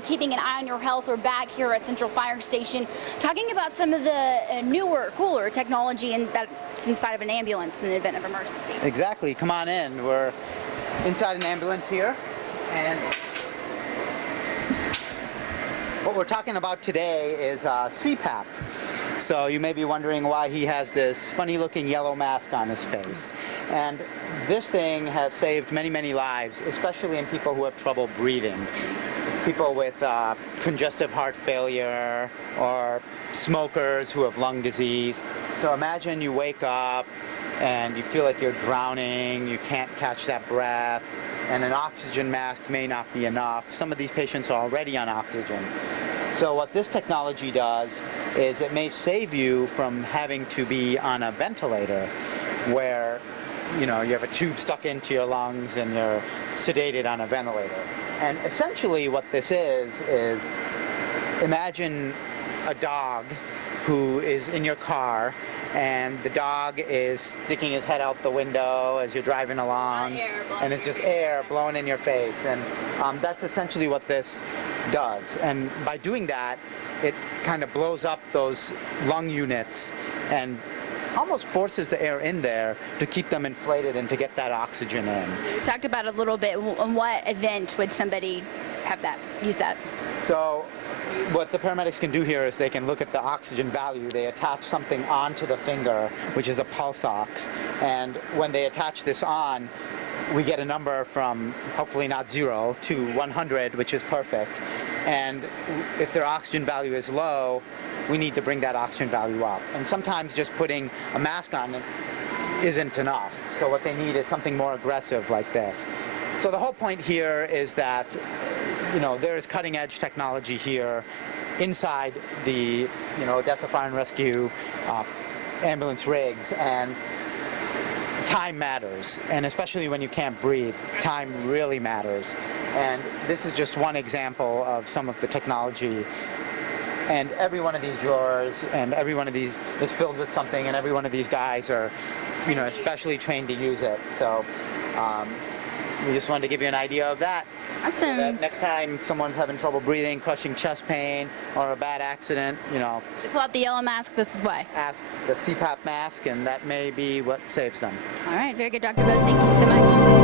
we're keeping an eye on your health. We're back here at Central Fire Station talking about some of the newer, cooler technology that's inside of an ambulance in the event of emergency. Exactly. Come on in. We're inside an ambulance here, and what we're talking about today is CPAP. So you may be wondering why he has this funny looking yellow mask on his face. And this thing has saved many, many lives, especially in people who have trouble breathing. People with congestive heart failure or smokers who have lung disease. So imagine you wake up and you feel like you're drowning, you can't catch that breath, and an oxygen mask may not be enough. Some of these patients are already on oxygen. So what this technology does is it may save you from having to be on a ventilator where, you have a tube stuck into your lungs and you're sedated on a ventilator. And essentially what this is imagine a dog who is in your car, and the dog is sticking his head out the window as you're driving along, and it's just air blowing in your face. And that's essentially what this does. And by doing that, it kind of blows up those lung units and almost forces the air in there to keep them inflated and to get that oxygen in. We talked about it a little bit. On what event would somebody use that? So what the paramedics can do here is they can look at the oxygen value. They attach something onto the finger, which is a pulse ox, and when they attach this on, we get a number from hopefully not 0 to 100, which is perfect. And if their oxygen value is low, we need to bring that oxygen value up. And sometimes just putting a mask on isn't enough. So what they need is something more aggressive like this. So the whole point here is that, there is cutting edge technology here inside the, Odessa Fire and Rescue ambulance rigs, and time matters, and especially when you can't breathe, time really matters. And this is just one example of some of the technology. And every one of these drawers and every one of these is filled with something, and every one of these guys are, especially trained to use it. So we just wanted to give you an idea of that. Awesome. So that next time someone's having trouble breathing, crushing chest pain, or a bad accident, So pull out the yellow mask, this is why. Ask the CPAP mask, and that may be what saves them. All right, very good, Dr. Bose. Thank you so much.